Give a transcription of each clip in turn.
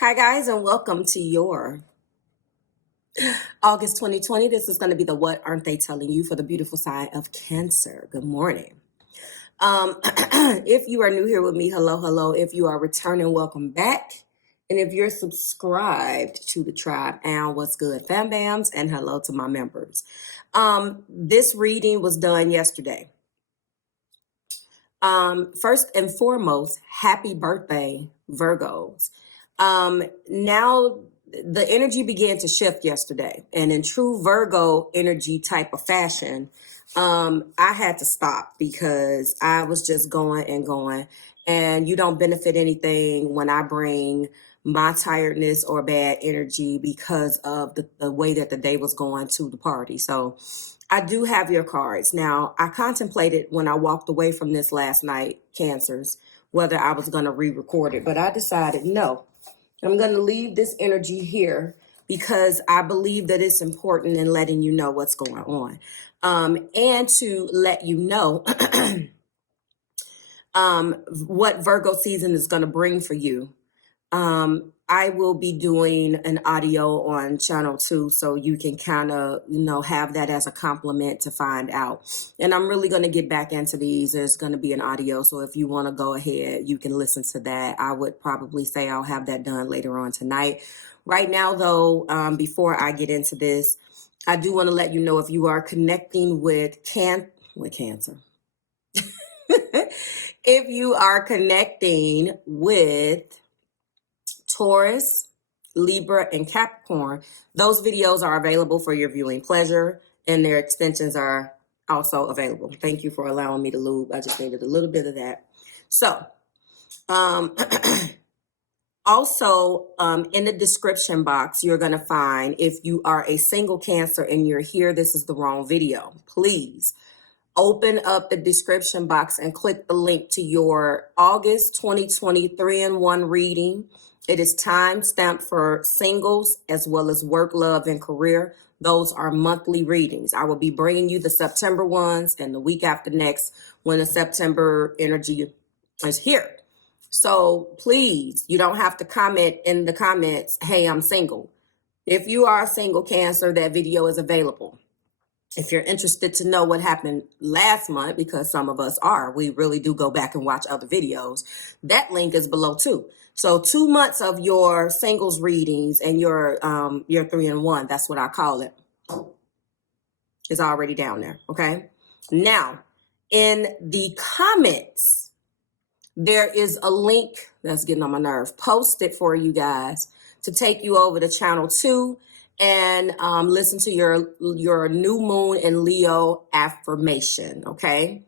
Hi guys, and welcome to your August 2020. This is going to be the What Aren't They Telling You for the beautiful sign of Cancer. Good morning. If you are new here with me, hello. If you are returning, welcome back. And if you're subscribed to the tribe, and what's good, fam bams, and hello to my members. This reading was done yesterday. First and foremost, happy birthday, Virgos. Now the energy began to shift yesterday, and in true Virgo energy type of fashion, I had to stop because I was just going and going, and you don't benefit anything when I bring my tiredness or bad energy because of the way that the day was going to the party. So I do have your cards. Now, I contemplated when I walked away from this last night, Cancers, whether I was going to re-record it, but I decided no. I'm going to leave this energy here because I believe that it's important in letting you know what's going on. And to let you know what Virgo season is going to bring for you. I will be doing an audio on channel 2 so you can kind of, have that as a compliment to find out. And I'm really going to get back into these. There's going to be an audio. So if you want to go ahead, you can listen to that. I would probably say I'll have that done later on tonight. Right now, though, before I get into this, I do want to let you know if you are connecting with Cancer. If you are connecting with Taurus, Libra, and Capricorn, those videos are available for your viewing pleasure, and their extensions are also available. Thank you for allowing me to lube. I just needed a little bit of that. So, also, in the description box, you're going to find, if you are a single Cancer and you're here, this is the wrong video. Please open up the description box and click the link to your August 2020 3-in-1 reading. It is time stamped for singles as well as work, love, and career. Those are monthly readings. I will be bringing you the September ones and the week after next when the September energy is here. So please, you don't have to comment in the comments, hey, I'm single. If you are a single Cancer, that video is available. If you're interested to know what happened last month, because some of us are, we really do go back and watch other videos, that link is below too. So 2 months of your singles readings and your 3-in-1, that's what I call it, is already down there, okay? Now, in the comments, there is a link that's getting on my nerve, posted for you guys to take you over to channel 2 and listen to your new moon and Leo affirmation, okay?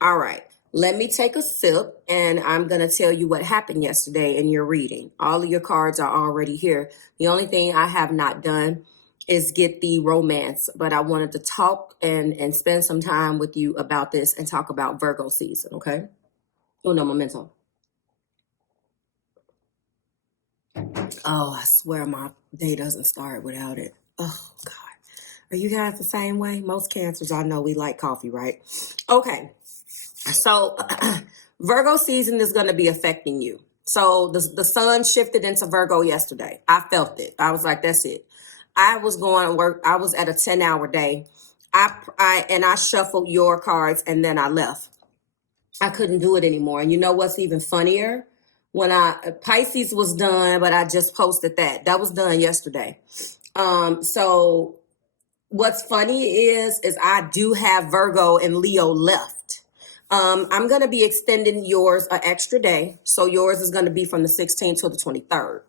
All right. Let me take a sip, and I'm going to tell you what happened yesterday in your reading. All of your cards are already here. The only thing I have not done is get the romance, but I wanted to talk and spend some time with you about this and talk about Virgo season, okay? Uno momento. Oh, I swear my day doesn't start without it. Oh, God. Are you guys the same way? Most Cancers, I know we like coffee, right? Okay. So Virgo season is going to be affecting you. So the sun shifted into Virgo yesterday. I felt it. I was like, that's it. I was going to work. I was at a 10-hour day. I shuffled your cards and then I left. I couldn't do it anymore. And you know what's even funnier? When Pisces was done, but I just posted that. That was done yesterday. So what's funny is I do have Virgo and Leo left. I'm going to be extending yours an extra day. So yours is going to be from the 16th to the 23rd.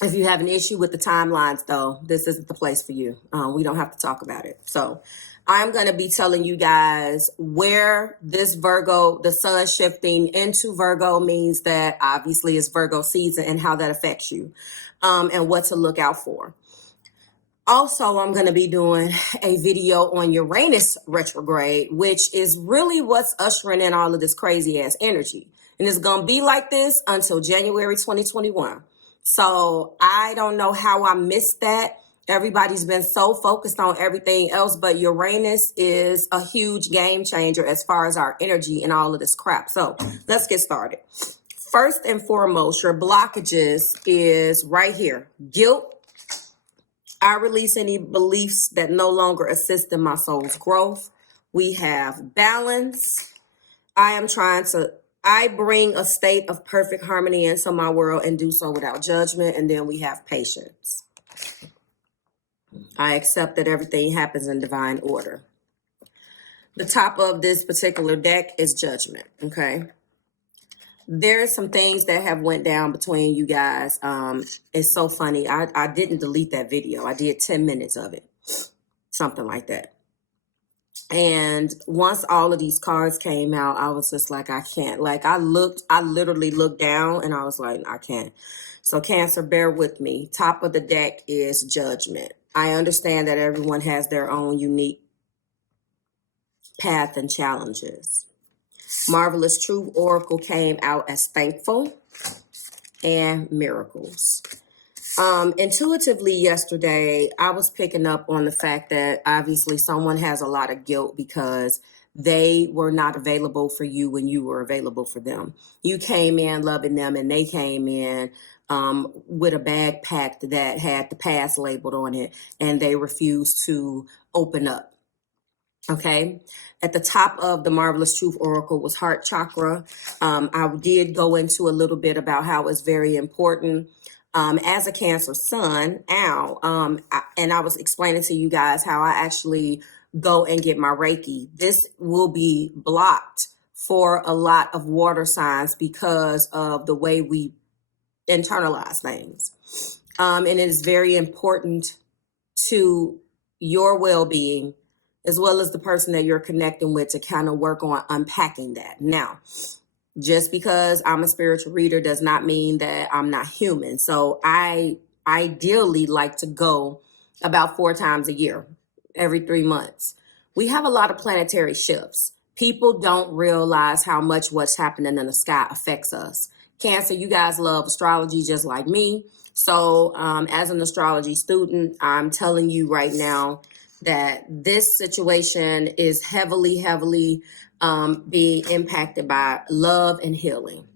If you have an issue with the timelines, though, this isn't the place for you. We don't have to talk about it. So I'm going to be telling you guys where this Virgo, the sun shifting into Virgo means that obviously it's Virgo season and how that affects you, and what to look out for. Also, I'm going to be doing a video on Uranus retrograde, which is really what's ushering in all of this crazy ass energy. And it's going to be like this until January 2021. So I don't know how I missed that. Everybody's been so focused on everything else, but Uranus is a huge game changer as far as our energy and all of this crap. So let's get started. First and foremost, your blockages is right here. Guilt. I release any beliefs that no longer assist in my soul's growth. We have balance. I bring a state of perfect harmony into my world and do so without judgment. And then we have patience. I accept that everything happens in divine order. The top of this particular deck is judgment, okay? There's some things that have went down between you guys. It's so funny. I didn't delete that video. I did 10 minutes of it, something like that. And once all of these cards came out, I was just like, I can't. Like I literally looked down and I was like, I can't. So Cancer, bear with me. Top of the deck is judgment. I understand that everyone has their own unique path and challenges. Marvelous Truth Oracle came out as thankful and miracles. Intuitively yesterday, I was picking up on the fact that obviously someone has a lot of guilt because they were not available for you when you were available for them. You came in loving them and they came in with a bag packed that had the past labeled on it and they refused to open up. Okay. At the top of the Marvelous Truth Oracle was heart chakra. I did go into a little bit about how it's very important. As a Cancer sun, and I was explaining to you guys how I actually go and get my Reiki. This will be blocked for a lot of water signs because of the way we internalize things. And it is very important to your well-being as well as the person that you're connecting with to kind of work on unpacking that. Now, just because I'm a spiritual reader does not mean that I'm not human. So I ideally like to go about 4 times a year, every 3 months. We have a lot of planetary shifts. People don't realize how much what's happening in the sky affects us. Cancer, you guys love astrology just like me. So as an astrology student, I'm telling you right now that this situation is heavily being impacted by love and healing.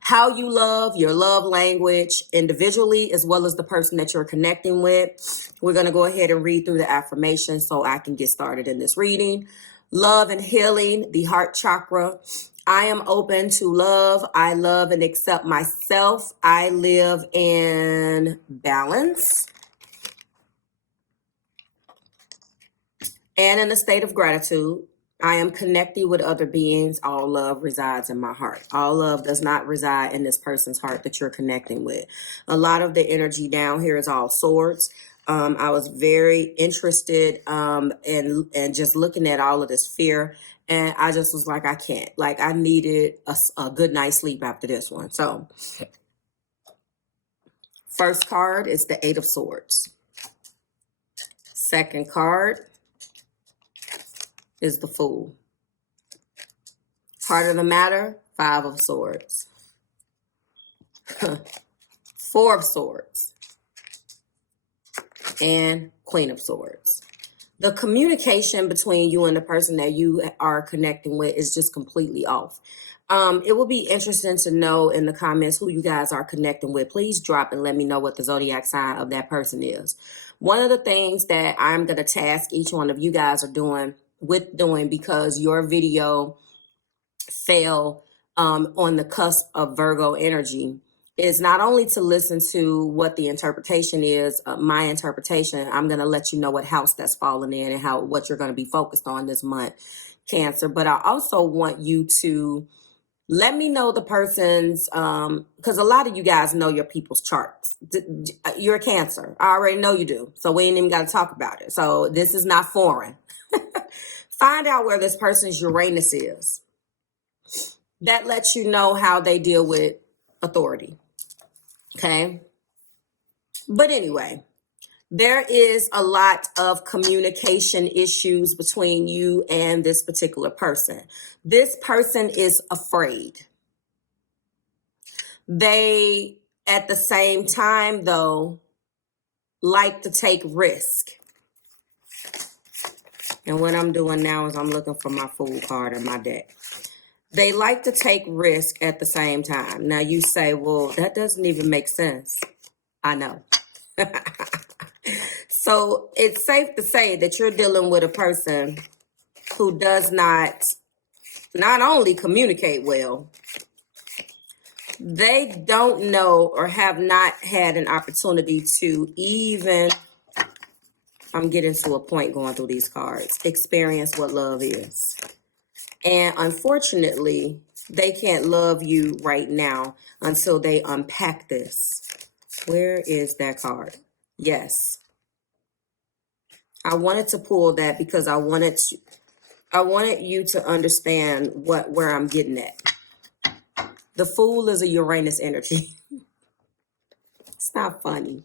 How you love, your love language individually, as well as the person that you're connecting with. We're going to go ahead and read through the affirmations so I can get started in this reading. Love and healing, the heart chakra. I am open to love. I love and accept myself. I live in balance and in a state of gratitude. I am connected with other beings. All love resides in my heart. All love does not reside in this person's heart that you're connecting with. A lot of the energy down here is all swords. I was very interested in just looking at all of this fear. And I just was like, I can't. Like, I needed a good night's sleep after this one. So, first card is the 8 of Swords. Second card is the Fool. Heart of the matter, 5 of Swords. 4 of Swords. And Queen of Swords. The communication between you and the person that you are connecting with is just completely off. It will be interesting to know in the comments who you guys are connecting with. Please drop and let me know what the zodiac sign of that person is. One of the things that I'm going to task each one of you guys are doing because your video fell on the cusp of Virgo energy is not only to listen to what the interpretation is, my interpretation. I'm going to let you know what house that's falling in and what you're going to be focused on this month, Cancer. But I also want you to let me know the person's, because a lot of you guys know your people's charts. You're a Cancer. I already know you do. So we ain't even got to talk about it. So this is not foreign. Find out where this person's Uranus is. That lets you know how they deal with authority. Okay. But anyway, there is a lot of communication issues between you and this particular person. This person is afraid. They, at the same time, though, like to take risk. And what I'm doing now is I'm looking for my Fool card in my deck. They like to take risk at the same time. Now you say, well, that doesn't even make sense. I know. So it's safe to say that you're dealing with a person who does not only communicate well, they don't know or have not had an opportunity to even, I'm getting to a point going through these cards, experience what love is. And unfortunately, they can't love you right now until they unpack this. Where is that card? Yes. I wanted to pull that because I wanted you to understand where I'm getting at. The Fool is a Uranus energy. It's not funny,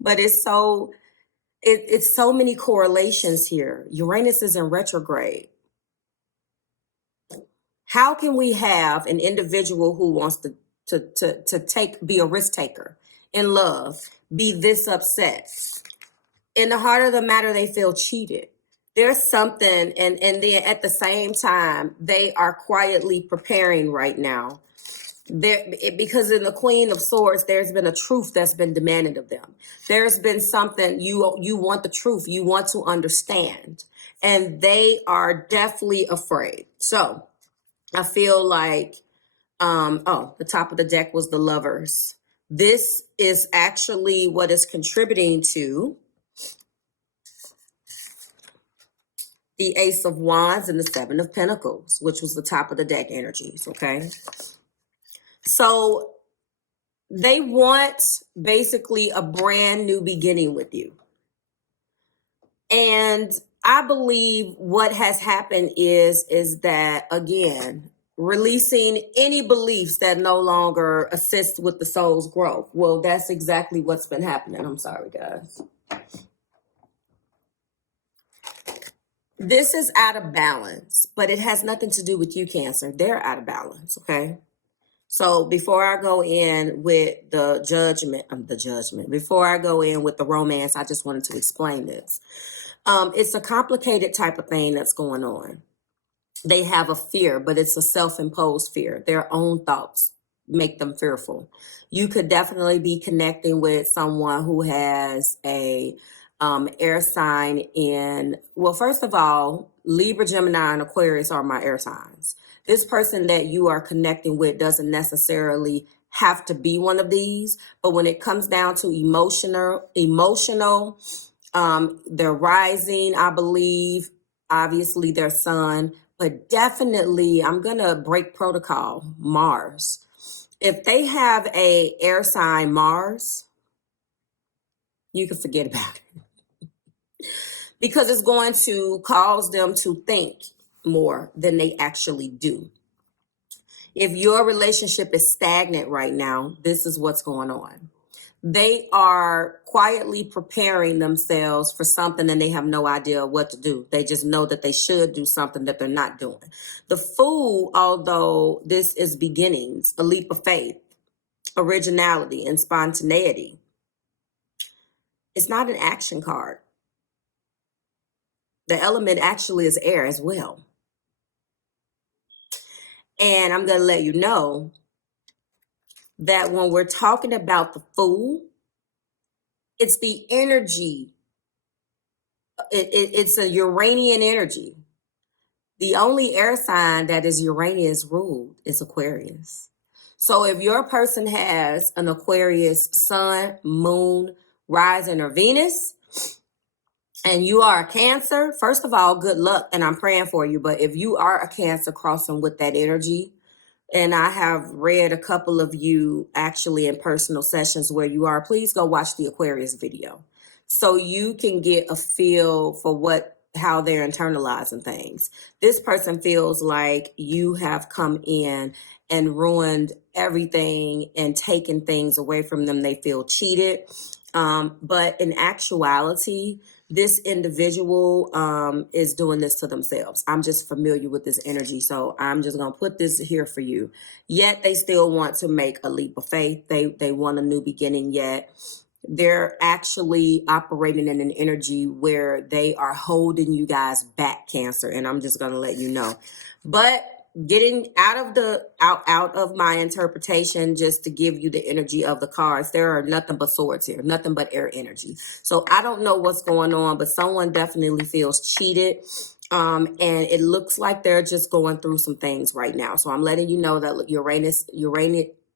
but it's so many correlations here. Uranus is in retrograde. How can we have an individual who wants to be a risk taker in love be this upset? In the heart of the matter, they feel cheated. There's something, and then at the same time, they are quietly preparing right now. Because in the Queen of Swords, there's been a truth that's been demanded of them. There's been something, you want the truth, you want to understand, and they are definitely afraid. So I feel like, the top of the deck was the Lovers. This is actually what is contributing to the Ace of Wands and the Seven of Pentacles, which was the top of the deck energies, okay? So they want basically a brand new beginning with you. And I believe what has happened is that, again, releasing any beliefs that no longer assist with the soul's growth. Well, that's exactly what's been happening. I'm sorry, guys. This is out of balance, but it has nothing to do with you, Cancer. They're out of balance, okay? So before I go in with the judgment, before I go in with the romance, I just wanted to explain this. It's a complicated type of thing that's going on. They have a fear, but it's a self-imposed fear. Their own thoughts make them fearful. You could definitely be connecting with someone who has a air sign in, well, first of all, Libra, Gemini, and Aquarius are my air signs. This person that you are connecting with doesn't necessarily have to be one of these, but when it comes down to emotional, they're rising, I believe, obviously their sun, but definitely I'm going to break protocol, Mars. If they have a air sign Mars, you can forget about it. Because it's going to cause them to think more than they actually do. If your relationship is stagnant right now, this is what's going on. They are quietly preparing themselves for something and they have no idea what to do. They just know that they should do something that they're not doing. The Fool, although this is beginnings, a leap of faith, originality, and spontaneity, it's not an action card. The element actually is air as well. And I'm going to let you know that when we're talking about the Fool, it's the energy. It's a Uranian energy. The only air sign that is Uranus ruled is Aquarius. So if your person has an Aquarius sun, moon, rising, or Venus, and you are a Cancer, first of all, good luck, and I'm praying for you. But if you are a Cancer crossing with that energy, and I have read a couple of you actually in personal sessions where you are, please go watch the Aquarius video so you can get a feel for how they're internalizing things. This person feels like you have come in and ruined everything and taken things away from them. They feel cheated. But in actuality, this individual is doing this to themselves. I'm just familiar with this energy, so I'm just going to put this here for you. Yet they still want to make a leap of faith. They want a new beginning, yet they're actually operating in an energy where they are holding you guys back, Cancer, and I'm just going to let you know. But getting out of my interpretation, just to give you the energy of the cards, there are nothing but swords here, nothing but air energy. So I don't know what's going on, but someone definitely feels cheated. And it looks like they're just going through some things right now. So I'm letting you know that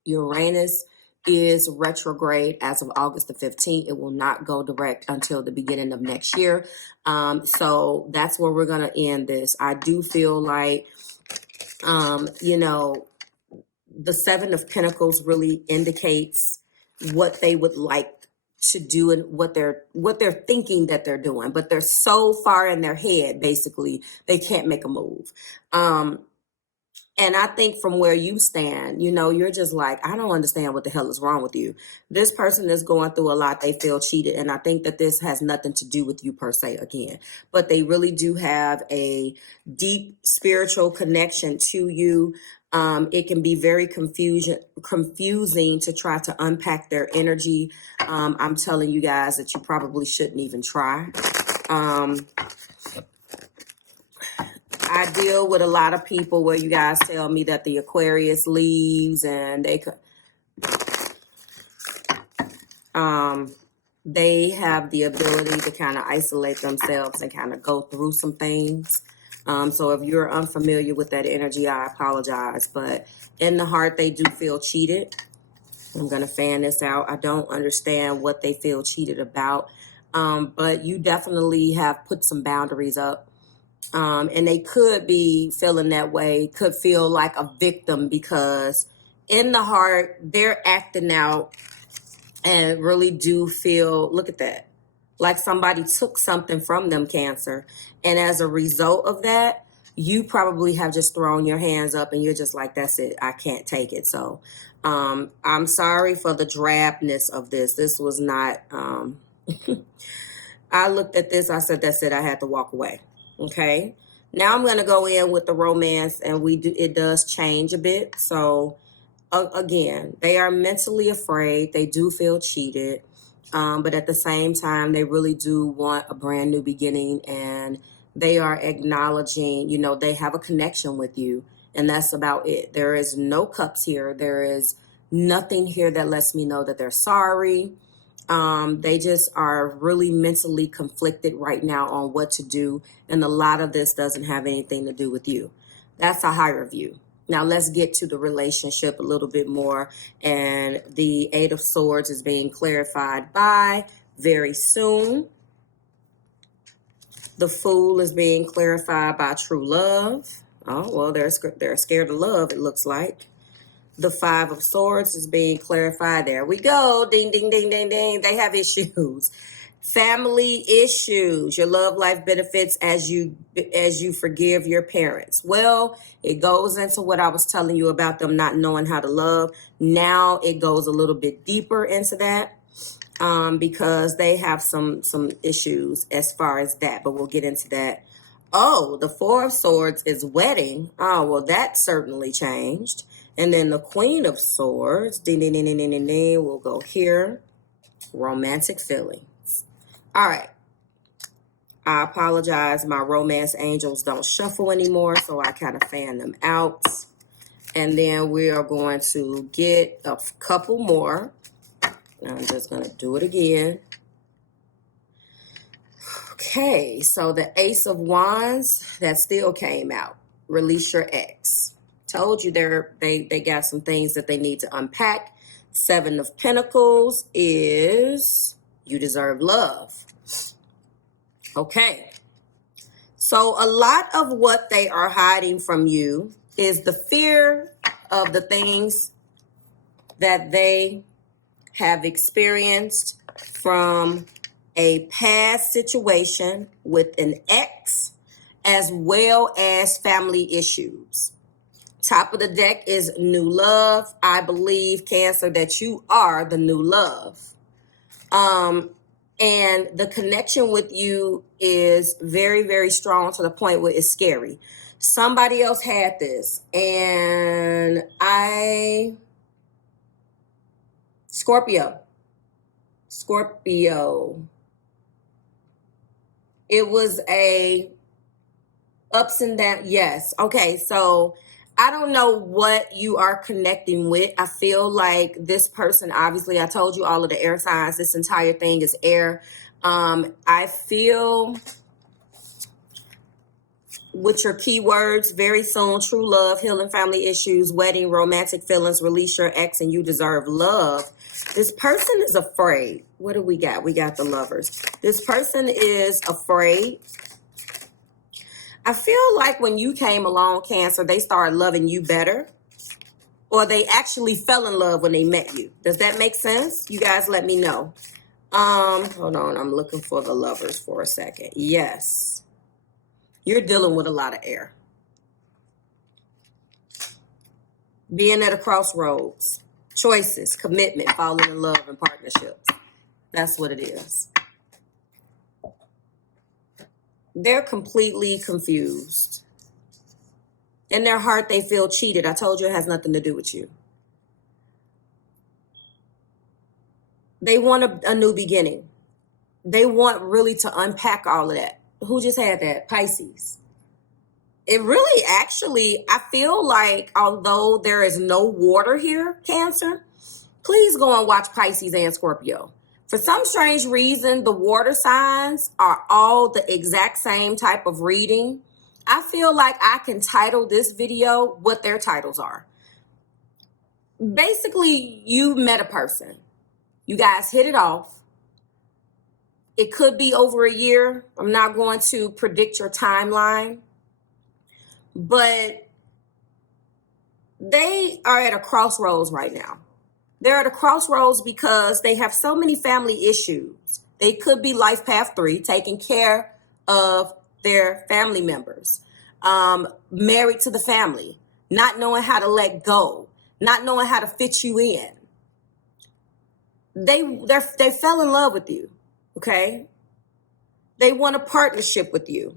Uranus is retrograde as of August the 15th. It will not go direct until the beginning of next year. So that's where we're going to end this. I do feel like, you know, the Seven of Pentacles really indicates what they would like to do and what they're thinking that they're doing, but they're so far in their head, basically, they can't make a move. And I think from where you stand, you know, you're just like, I don't understand what the hell is wrong with you. This person is going through a lot. They feel cheated. And I think that this has nothing to do with you per se again. But they really do have a deep spiritual connection to you. It can be very confusing to try to unpack their energy. I'm telling you guys that you probably shouldn't even try. I deal with a lot of people where you guys tell me that the Aquarius leaves and they have the ability to kind of isolate themselves and kind of go through some things. So if you're unfamiliar with that energy, I apologize. But in the heart, they do feel cheated. I'm going to fan this out. I don't understand what they feel cheated about. But you definitely have put some boundaries up. And they could be feeling that way, could feel like a victim, because in the heart, they're acting out and really do feel, look at that, like somebody took something from them, Cancer. And as a result of that, you probably have just thrown your hands up and you're just like, that's it, I can't take it. So I'm sorry for the drabness of this. This was not, I looked at this, I said, that's it, I had to walk away. Okay, now I'm going to go in with the romance, and it does change a bit. So again, they are mentally afraid. They do feel cheated. But at the same time, they really do want a brand new beginning, and they are acknowledging, you know, they have a connection with you, and that's about it. There is no cups here. There is nothing here that lets me know that they're sorry. They just are really mentally conflicted right now on what to do. And a lot of this doesn't have anything to do with you. That's a higher view. Now let's get to the relationship a little bit more. And the Eight of Swords is being clarified by very soon. The Fool is being clarified by true love. Oh, well, they're scared of love, it looks like. The Five of Swords is being clarified. There we go. Ding, ding, ding, ding, ding. They have issues. Family issues. Your love life benefits as you forgive your parents. Well, it goes into what I was telling you about them not knowing how to love. Now it goes a little bit deeper into that, because they have some issues as far as that. But we'll get into that. Oh, the Four of Swords is wedding. Oh, well, that certainly changed. And then the Queen of Swords, ding, ding, ding, ding, ding, ding, ding, we'll go here. Romantic feelings. All right. I apologize. My romance angels don't shuffle anymore, so I kind of fan them out. And then we are going to get a couple more. I'm just going to do it again. Okay, so the Ace of Wands, that still came out. Release your ex. Told you they got some things that they need to unpack. Seven of Pentacles is you deserve love. Okay. So a lot of what they are hiding from you is the fear of the things that they have experienced from a past situation with an ex, as well as family issues. Top of the deck is new love. I believe, Cancer, that you are the new love. And the connection with you is very, very strong to the point where it's scary. Somebody else had this, and Scorpio. It was a ups and downs. Yes. Okay. So I don't know what you are connecting with. I feel like this person, obviously, I told you all of the air signs. This entire thing is air. I feel with your keywords, very soon, true love, healing family issues, wedding, romantic feelings, release your ex, and you deserve love. This person is afraid. What do we got? We got the lovers. This person is afraid. I feel like when you came along, Cancer, they started loving you better, or they actually fell in love when they met you. Does that make sense? You guys let me know. Hold on. I'm looking for the lovers for a second. Yes. You're dealing with a lot of air. Being at a crossroads. Choices, commitment, falling in love, and partnerships. That's what it is. They're completely confused. In their heart, they feel cheated. I told you it has nothing to do with you. They want a new beginning. They want really to unpack all of that. Who just had that? Pisces. It really actually, I feel like although there is no water here, Cancer, please go and watch Pisces and Scorpio. For some strange reason, the water signs are all the exact same type of reading. I feel like I can title this video what their titles are. Basically, you met a person. You guys hit it off. It could be over a year. I'm not going to predict your timeline. But they are at a crossroads right now. They're at a crossroads because they have so many family issues. They could be life path 3, taking care of their family members, married to the family, not knowing how to let go, not knowing how to fit you in. They fell in love with you, okay? They want a partnership with you.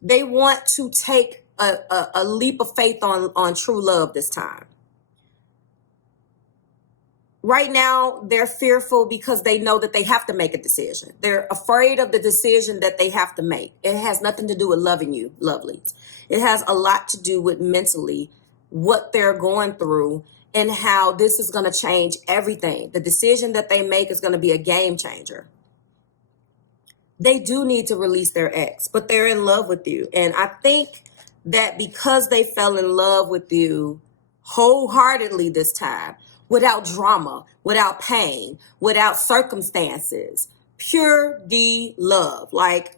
They want to take a leap of faith on true love this time. Right now, they're fearful because they know that they have to make a decision. They're afraid of the decision that they have to make. It has nothing to do with loving you, lovelies. It has a lot to do with mentally what they're going through and how this is going to change everything. The decision that they make is going to be a game changer. They do need to release their ex, but they're in love with you. And I think that because they fell in love with you wholeheartedly this time, without drama, without pain, without circumstances, pure D love. Like,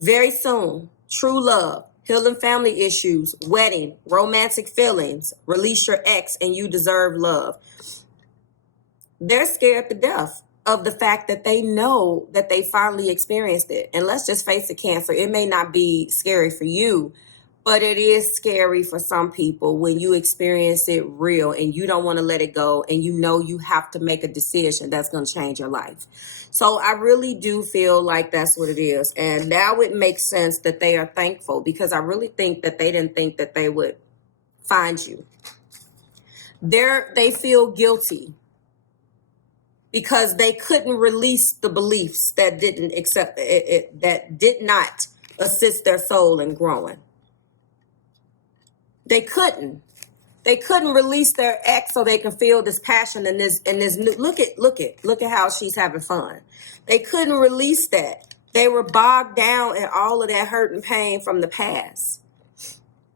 very soon, true love, healing family issues, wedding, romantic feelings, release your ex, and you deserve love. They're scared to death of the fact that they know that they finally experienced it. And let's just face it, Cancer, it may not be scary for you, but it is scary for some people when you experience it real and you don't want to let it go and you know you have to make a decision that's going to change your life. So I really do feel like that's what it is. And now it makes sense that they are thankful because I really think that they didn't think that they would find you. They feel guilty because they couldn't release the beliefs that didn't accept it, that did not assist their soul in growing. They couldn't release their ex so they can feel this passion and this new, look at how she's having fun. They couldn't release that. They were bogged down in all of that hurt and pain from the past.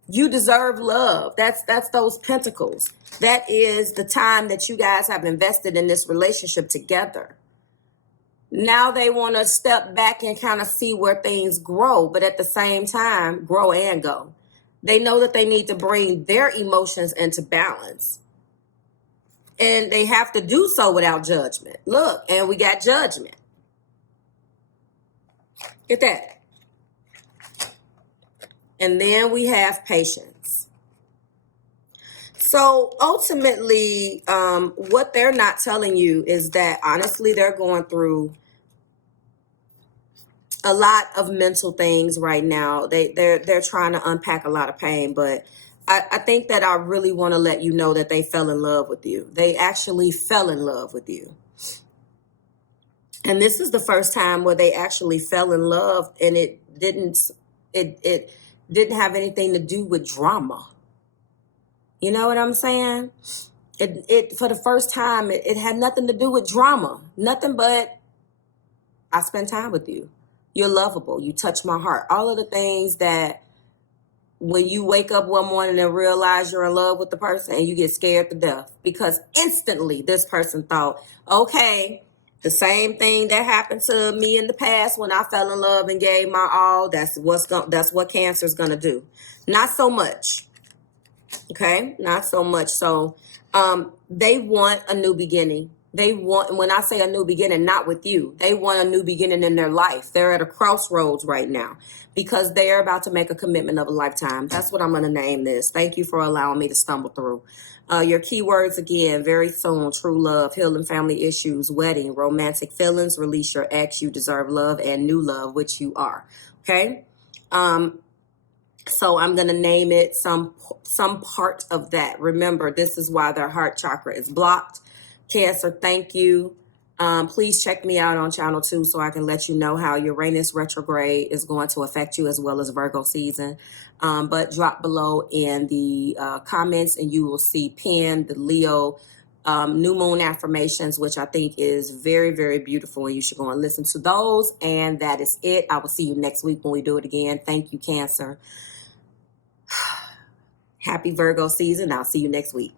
You deserve love. That's those pentacles. That is the time that you guys have invested in this relationship together. Now they want to step back and kind of see where things grow, but at the same time, grow and go. They know that they need to bring their emotions into balance. And they have to do so without judgment. Look, and we got judgment. Get that. And then we have patience. So ultimately, what they're not telling you is that honestly, they're going through a lot of mental things right now. They're trying to unpack a lot of pain, but I think that I really want to let you know that they fell in love with you. They actually fell in love with you. And this is the first time where they actually fell in love and it didn't have anything to do with drama. You know what I'm saying? It for the first time, it had nothing to do with drama. Nothing but I spend time with you. You're lovable. You touch my heart. All of the things that when you wake up one morning and realize you're in love with the person and you get scared to death because instantly this person thought, okay, the same thing that happened to me in the past when I fell in love and gave my all, that's what Cancer's gonna do. Not so much. Okay, not so much. So they want a new beginning. They want, when I say a new beginning, not with you, they want a new beginning in their life. They're at a crossroads right now because they're about to make a commitment of a lifetime. That's what I'm going to name this. Thank you for allowing me to stumble through. Your keywords again, very soon: true love, healing family issues, wedding, romantic feelings, release your ex, you deserve love, and new love, which you are. Okay. So I'm going to name it some part of that. Remember, this is why their heart chakra is blocked. Cancer, thank you. Please check me out on channel 2 so I can let you know how Uranus retrograde is going to affect you as well as Virgo season. But drop below in the comments and you will see pinned the Leo new moon affirmations, which I think is very, very beautiful. And you should go and listen to those. And that is it. I will see you next week when we do it again. Thank you, Cancer. Happy Virgo season. I'll see you next week.